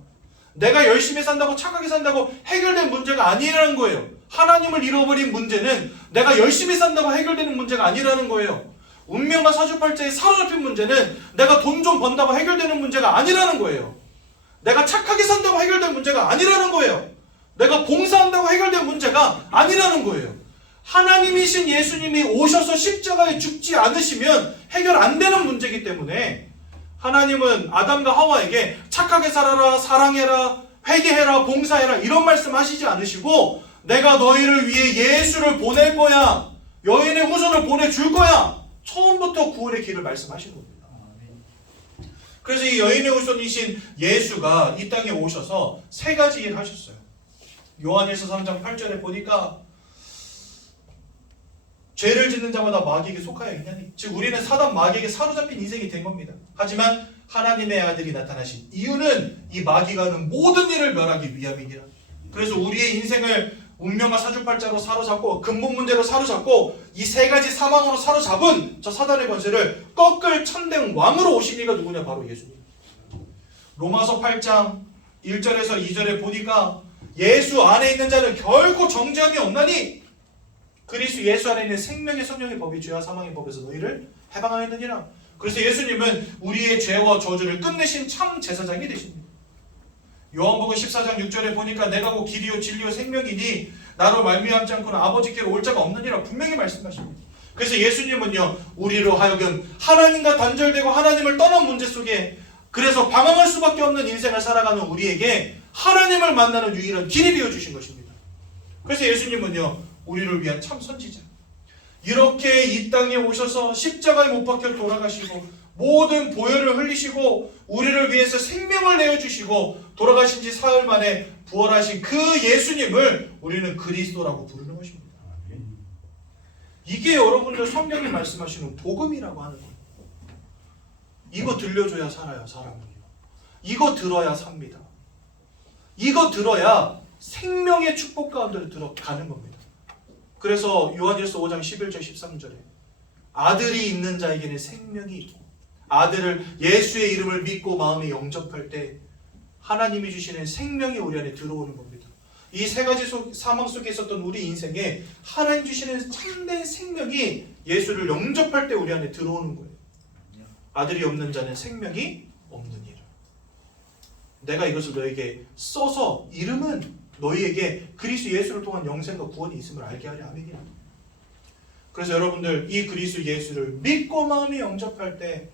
내가 열심히 산다고 착하게 산다고 해결된 문제가 아니라는 거예요. 하나님을 잃어버린 문제는 내가 열심히 산다고 해결되는 문제가 아니라는 거예요. 운명과 사주팔자에 사로잡힌 문제는 내가 돈 좀 번다고 해결되는 문제가 아니라는 거예요. 내가 착하게 산다고 해결된 문제가 아니라는 거예요. 내가 봉사한다고 해결된 문제가 아니라는 거예요. 하나님이신 예수님이 오셔서 십자가에 죽지 않으시면 해결 안 되는 문제이기 때문에 하나님은 아담과 하와에게 착하게 살아라, 사랑해라, 회개해라, 봉사해라 이런 말씀 하시지 않으시고 내가 너희를 위해 예수를 보낼 거야. 여인의 후손을 보내줄 거야. 처음부터 구원의 길을 말씀하신 겁니다. 그래서 이 여인의 후손이신 예수가 이 땅에 오셔서 세 가지 일을 하셨어요. 요한일서 3장 8절에 보니까 죄를 짓는 자마다 마귀에게 속하여 있나니, 즉 우리는 사단 마귀에게 사로잡힌 인생이 된 겁니다. 하지만 하나님의 아들이 나타나신 이유는 이 마귀가 하는 모든 일을 멸하기 위함이니라. 그래서 우리의 인생을 운명과 사주팔자로 사로잡고 근본 문제로 사로잡고 이 세 가지 사망으로 사로잡은 저 사단의 권세를 꺾을 천대 왕으로 오신 이가 누구냐? 바로 예수님. 로마서 8장 1절에서 2절에 보니까 예수 안에 있는 자는 결코 정죄함이 없나니 그리스도 예수 안에 있는 생명의 성령의 법이 죄와 사망의 법에서 너희를 해방하였느니라. 그래서 예수님은 우리의 죄와 저주를 끝내신 참 제사장이 되십니다. 요한복음 14장 6절에 보니까 내가 곧 길이요 진리요 생명이니 나로 말미암지 않고는 아버지께로 올 자가 없느니라 분명히 말씀하십니다. 그래서 예수님은요 우리로 하여금 하나님과 단절되고 하나님을 떠난 문제 속에 그래서 방황할 수밖에 없는 인생을 살아가는 우리에게 하나님을 만나는 유일한 길이 되어주신 것입니다. 그래서 예수님은요 우리를 위한 참 선지자, 이렇게 이 땅에 오셔서 십자가에 못 박혀 돌아가시고 모든 보혈을 흘리시고 우리를 위해서 생명을 내어주시고 돌아가신 지 사흘 만에 부활하신 그 예수님을 우리는 그리스도라고 부르는 것입니다. 이게 여러분들 성경이 말씀하시는 복음이라고 하는 거예요. 이거 들려줘야 살아요. 사람은요. 이거 들어야 삽니다. 이거 들어야 생명의 축복 가운데로 들어가는 겁니다. 그래서 요한일서 5장 11절 13절에 아들이 있는 자에게는 생명이 있고 아들을 예수의 이름을 믿고 마음에 영접할 때 하나님이 주시는 생명이 우리 안에 들어오는 겁니다. 이 세 가지 사망 속에 있었던 우리 인생에 하나님 주시는 참된 생명이 예수를 영접할 때 우리 안에 들어오는 거예요. 아들이 없는 자는 생명이 없느니라. 내가 이것을 너에게 써서 이름은 너희에게 그리스도 예수를 통한 영생과 구원이 있음을 알게 하려 함이니라. 그래서 여러분들 이 그리스도 예수를 믿고 마음에 영접할 때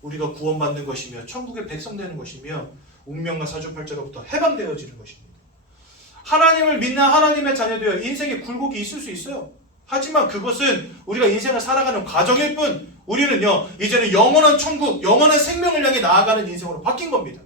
우리가 구원받는 것이며 천국의 백성 되는 것이며 운명과 사주팔자로부터 해방되어지는 것입니다. 하나님을 믿는 하나님의 자녀되어 인생에 굴곡이 있을 수 있어요. 하지만 그것은 우리가 인생을 살아가는 과정일 뿐 우리는요 이제는 영원한 천국, 영원한 생명을 향해 나아가는 인생으로 바뀐 겁니다.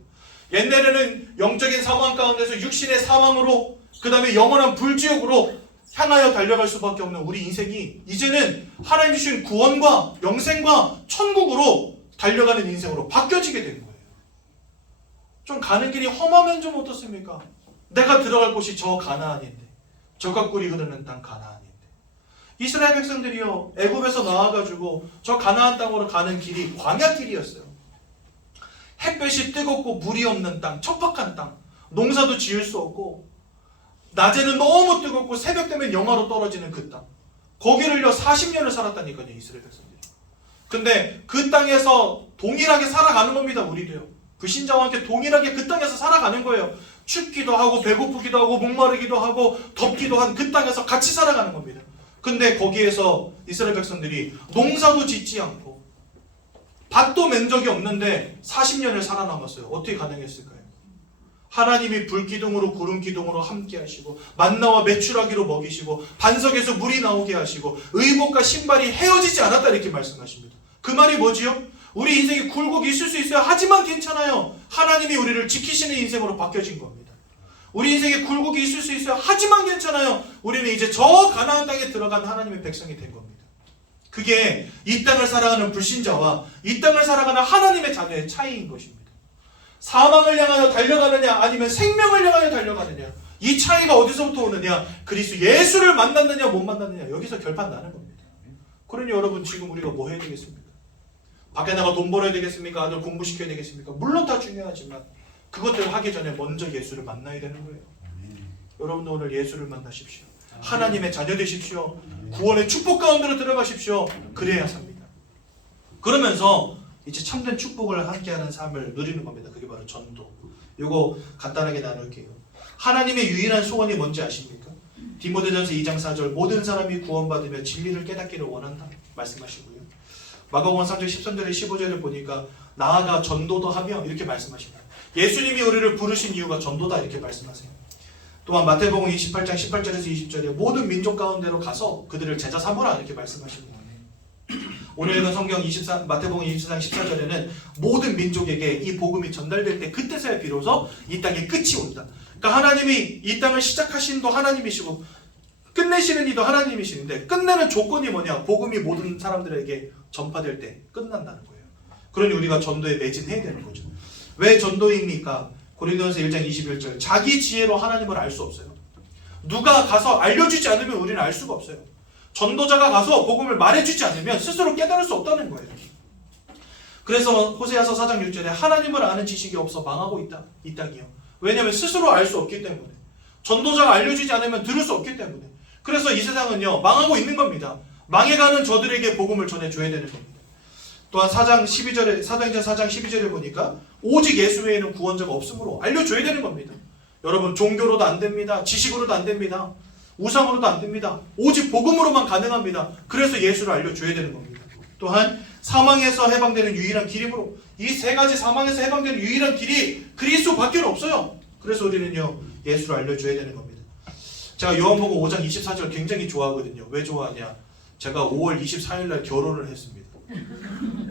옛날에는 영적인 사망 가운데서 육신의 사망으로 그 다음에 영원한 불지옥으로 향하여 달려갈 수밖에 없는 우리 인생이 이제는 하나님 주신 구원과 영생과 천국으로 달려가는 인생으로 바뀌어지게 된 거예요. 좀 가는 길이 험하면 좀 어떻습니까? 내가 들어갈 곳이 저 가나안인데, 젖과 꿀이 흐르는 땅 가나안인데, 이스라엘 백성들이요 애굽에서 나와가지고 저 가나안 땅으로 가는 길이 광야 길이었어요. 햇볕이 뜨겁고 물이 없는 땅, 척박한 땅, 농사도 지을 수 없고 낮에는 너무 뜨겁고 새벽 되면 영하로 떨어지는 그 땅, 거기를요 40년을 살았다니까요 이스라엘 백성들이. 근데 그 땅에서 동일하게 살아가는 겁니다. 우리도요. 불신자와 함께 동일하게 그 땅에서 살아가는 거예요. 춥기도 하고 배고프기도 하고 목마르기도 하고 덥기도 한 그 땅에서 같이 살아가는 겁니다. 근데 거기에서 이스라엘 백성들이 농사도 짓지 않고 밭도 맨 적이 없는데 40년을 살아남았어요. 어떻게 가능했을까요? 하나님이 불기둥으로 구름기둥으로 함께 하시고 만나와 메추라기로 먹이시고 반석에서 물이 나오게 하시고 의복과 신발이 헤어지지 않았다 이렇게 말씀하십니다. 그 말이 뭐지요? 우리 인생이 굴곡이 있을 수 있어요. 하지만 괜찮아요. 하나님이 우리를 지키시는 인생으로 바뀌어진 겁니다. 우리 인생에 굴곡이 있을 수 있어요. 하지만 괜찮아요. 우리는 이제 저 가나안 땅에 들어간 하나님의 백성이 된 겁니다. 그게 이 땅을 살아가는 불신자와 이 땅을 살아가는 하나님의 자녀의 차이인 것입니다. 사망을 향하여 달려가느냐 아니면 생명을 향하여 달려가느냐, 이 차이가 어디서부터 오느냐, 그리스도 예수를 만났느냐 못 만났느냐, 여기서 결판 나는 겁니다. 그러니 여러분 지금 우리가 뭐 해야 되겠습니까? 밖에 나가 돈 벌어야 되겠습니까? 아들 공부시켜야 되겠습니까? 물론 다 중요하지만 그것들을 하기 전에 먼저 예수를 만나야 되는 거예요. 여러분도 오늘 예수를 만나십시오. 하나님의 자녀 되십시오. 구원의 축복 가운데로 들어가십시오. 그래야 삽니다. 그러면서 이제 참된 축복을 함께하는 삶을 누리는 겁니다. 그게 바로 전도. 요거 간단하게 나눌게요. 하나님의 유일한 소원이 뭔지 아십니까? 디모데전서 2장 4절 모든 사람이 구원받으며 진리를 깨닫기를 원한다 말씀하시고요. 마가복음 3장 13절에 15절을 보니까 나아가 전도도 하며 이렇게 말씀하십니다. 예수님이 우리를 부르신 이유가 전도다 이렇게 말씀하세요. 또한 마태복음 28장 18절에서 20절에 모든 민족 가운데로 가서 그들을 제자 삼으라 이렇게 말씀하십니다. 오늘 읽은 성경 마태복음 24장 14절에는 모든 민족에게 이 복음이 전달될 때 그때서야 비로소 이 땅에 끝이 온다. 그러니까 하나님이 이 땅을 시작하신 이도 하나님이시고 끝내시는 이도 하나님이시는데 끝내는 조건이 뭐냐? 복음이 모든 사람들에게 전파될 때 끝난다는 거예요. 그러니 우리가 전도에 매진해야 되는 거죠. 왜 전도입니까? 고린도전서 1장 21절 자기 지혜로 하나님을 알 수 없어요. 누가 가서 알려주지 않으면 우리는 알 수가 없어요. 전도자가 가서 복음을 말해주지 않으면 스스로 깨달을 수 없다는 거예요. 그래서 호세아서 4장 6절에 하나님을 아는 지식이 없어 망하고 있다. 이 땅이요. 왜냐하면 스스로 알 수 없기 때문에. 전도자가 알려주지 않으면 들을 수 없기 때문에. 그래서 이 세상은요 망하고 있는 겁니다. 망해가는 저들에게 복음을 전해줘야 되는 겁니다. 또한 사도행전 4장 12절에 보니까 오직 예수 외에는 구원자가 없으므로 알려줘야 되는 겁니다. 여러분 종교로도 안 됩니다. 지식으로도 안 됩니다. 우상으로도 안 됩니다. 오직 복음으로만 가능합니다. 그래서 예수를 알려줘야 되는 겁니다. 또한 사망에서 해방되는 유일한 길이므로 이 세 가지 사망에서 해방되는 유일한 길이 그리스도밖에 없어요. 그래서 우리는요 예수를 알려줘야 되는 겁니다. 제가 요한복음 5장 24절 굉장히 좋아하거든요. 왜 좋아하냐? 제가 5월 24일 날 결혼을 했습니다.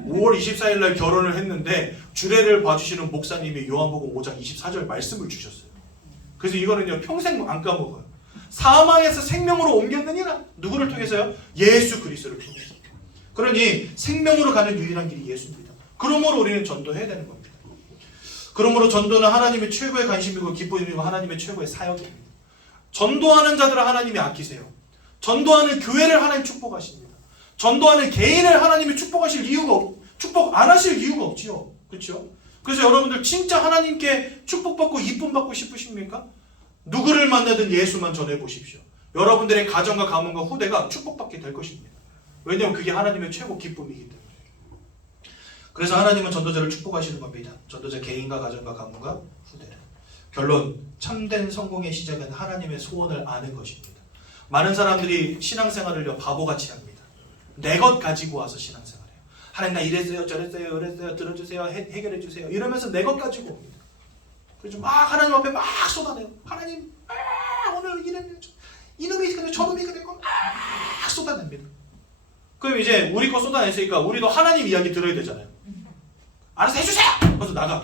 5월 24일 날 결혼을 했는데 주례를 봐주시는 목사님이 요한복음 5장 24절 말씀을 주셨어요. 그래서 이거는요 평생 안 까먹어요. 사망에서 생명으로 옮겼느니라. 누구를 통해서요? 예수 그리스도를 통해서. 그러니 생명으로 가는 유일한 길이 예수입니다. 그러므로 우리는 전도해야 되는 겁니다. 그러므로 전도는 하나님의 최고의 관심이고 기쁨이고 하나님의 최고의 사역입니다. 전도하는 자들을 하나님이 아끼세요. 전도하는 교회를 하나님 축복하십니다. 전도하는 개인을 하나님이 축복하실 이유가 축복 안 하실 이유가 없지요. 그렇죠? 그래서 여러분들 진짜 하나님께 축복받고 이쁨 받고 싶으십니까? 누구를 만나든 예수만 전해보십시오. 여러분들의 가정과 가문과 후대가 축복받게 될 것입니다. 왜냐하면 그게 하나님의 최고 기쁨이기 때문에. 그래서 하나님은 전도자를 축복하시는 겁니다. 전도자 개인과 가정과 가문과 후대를. 결론, 참된 성공의 시작은 하나님의 소원을 아는 것입니다. 많은 사람들이 신앙생활을 바보같이 합니다. 내 것 가지고 와서 신앙생활해요. 하나님 나 이랬어요 저랬어요 이랬어요 들어주세요 해결해주세요 이러면서 내 것 가지고 옵니다. 그래서 막 하나님 앞에 막 쏟아내요. 하나님 오늘 이랬네요. 이놈이 그래 저놈이 그랬고 막 쏟아냅니다. 그럼 이제 우리 거 쏟아냈으니까 우리도 하나님 이야기 들어야 되잖아요. 알아서 해주세요! 그래서 나가.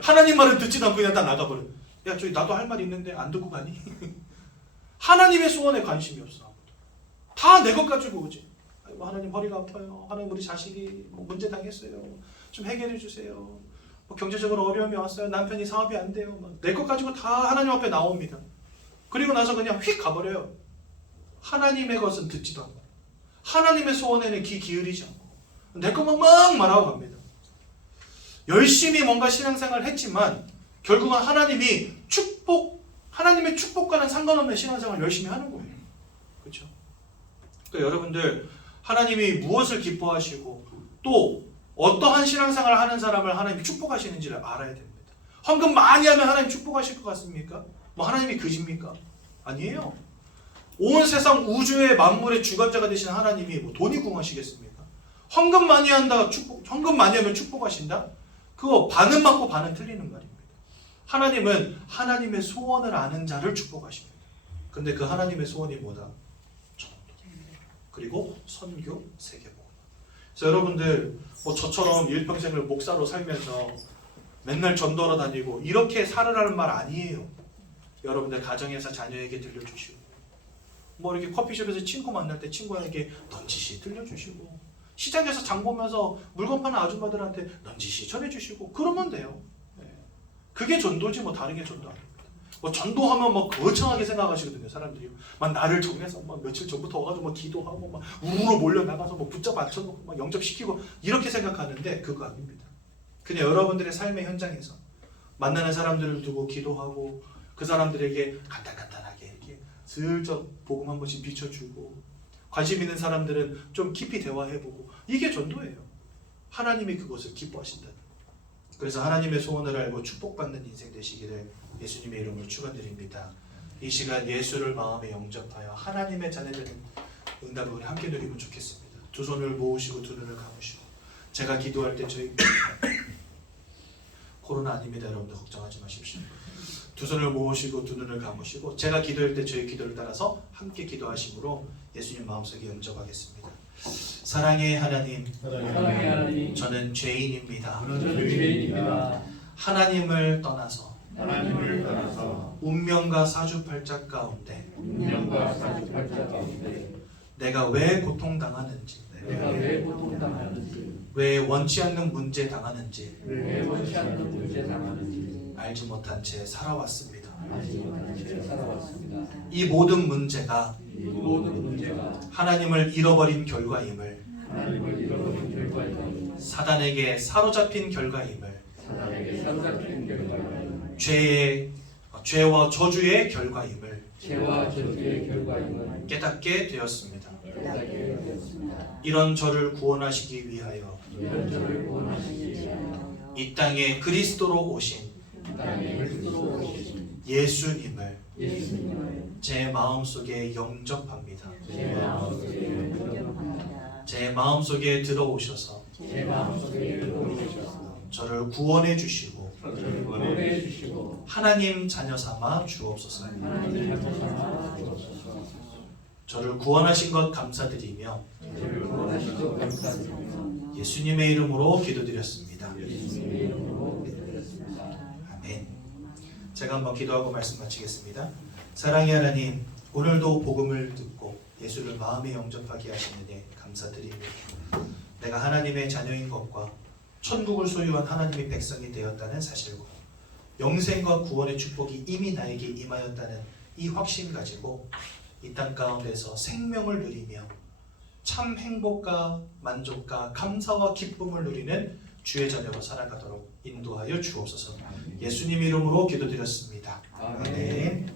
하나님 말은 듣지도 않고 그냥 다 나가버려. 야 저기 나도 할 말 있는데 안 듣고 가니? 하나님의 소원에 관심이 없어. 다 내 것 가지고 오지. 하나님 허리가 아파요. 하나님 우리 자식이 문제 당했어요. 좀 해결해 주세요. 경제적으로 어려움이 왔어요. 남편이 사업이 안 돼요. 내 것 가지고 다 하나님 앞에 나옵니다. 그리고 나서 그냥 휙 가버려요. 하나님의 것은 듣지도 않고 하나님의 소원에는 귀 기울이지 않고 내 것만 막 말하고 갑니다. 열심히 뭔가 신앙생활을 했지만 결국은 하나님의 축복과는 상관없는 신앙생활을 열심히 하는 거예요. 그렇죠? 그러니까 여러분들 하나님이 무엇을 기뻐하시고 또 어떠한 신앙생활을 하는 사람을 하나님이 축복하시는지를 알아야 됩니다. 헌금 많이 하면 하나님 축복하실 것 같습니까? 뭐 하나님이 그십니까? 아니에요. 온 세상 우주의 만물의 주관자가 되신 하나님이 뭐 돈이 궁하시겠습니까? 헌금 많이 헌금 많이 하면 축복하신다? 그거 반은 맞고 반은 틀리는 말입니다. 하나님은 하나님의 소원을 아는 자를 축복하십니다. 근데 그 하나님의 소원이 뭐다? 전도. 그리고 선교, 세계복음. 그래서 여러분들 뭐 저처럼 일평생을 목사로 살면서 맨날 전도하러 다니고 이렇게 살으라는 말 아니에요. 여러분들 가정에서 자녀에게 들려주시고 뭐 이렇게 커피숍에서 친구 만날 때 친구에게 넌지시 들려주시고 시장에서 장 보면서 물건 파는 아줌마들한테 넌지시 전해주시고 그러면 돼요. 그게 전도지 뭐 다른 게 전도 아닙니다. 뭐 전도하면 뭐 거창하게 생각하시거든요. 사람들이 막 나를 정해서 막 며칠 전부터 와가지고 뭐 기도하고 막 우르르 몰려 나가서 뭐 붙잡아 앉혀놓고 막 영접시키고 이렇게 생각하는데 그거 아닙니다. 그냥 여러분들의 삶의 현장에서 만나는 사람들을 두고 기도하고 그 사람들에게 간단하게 이렇게 슬쩍 복음 한 번씩 비춰주고 관심 있는 사람들은 좀 깊이 대화해보고 이게 전도예요. 하나님이 그것을 기뻐하신다. 그래서 하나님의 소원을 알고 축복받는 인생 되시기를 예수님의 이름으로 축원드립니다. 이 시간 예수를 마음에 영접하여 하나님의 자녀되는 응답을 우리 함께 누리면 좋겠습니다. 두 손을 모으시고 두 눈을 감으시고 제가 기도할 때 저희 코로나 아닙니다. 여러분들 걱정하지 마십시오. 두 손을 모으시고 두 눈을 감으시고 제가 기도할 때 저희 기도를 따라서 함께 기도하심으로 예수님 마음속에 영접하겠습니다. 사랑의 하나님, 저는 죄인입니다. 하나님을 떠나서 운명과 사주팔자 가운데 내가 왜 고통당하는지 왜 원치 않는 문제 당하는지 알지 못한 채 살아왔습니다. 이 모든 문제가 하나님을 잃어버린 결과임을 사단에게 사로잡힌 결과임을 죄와 저주의 결과임을 깨닫게 되었습니다. 이런 저를 구원하시기 위하여 이 땅에 그리스도로 오신 예수님을 제 마음속에 영접합니다. 제 마음속에 들어오셔서 저를 구원해 주시고 하나님 자녀 삼아 주옵소서. 저를 구원하신 것 감사드리며 예수님의 이름으로 기도드렸습니다. 아멘. 제가 한번 기도하고 말씀 마치겠습니다. 사랑의 하나님, 오늘도 복음을 듣고 예수를 마음에 영접하게 하시느니 감사드립니다. 내가 하나님의 자녀인 것과 천국을 소유한 하나님의 백성이 되었다는 사실과 영생과 구원의 축복이 이미 나에게 임하였다는 이 확신 가지고 이 땅 가운데서 생명을 누리며 참 행복과 만족과 감사와 기쁨을 누리는 주의 자녀로 살아가도록 인도하여 주옵소서. 예수님 이름으로 기도드렸습니다. 아멘.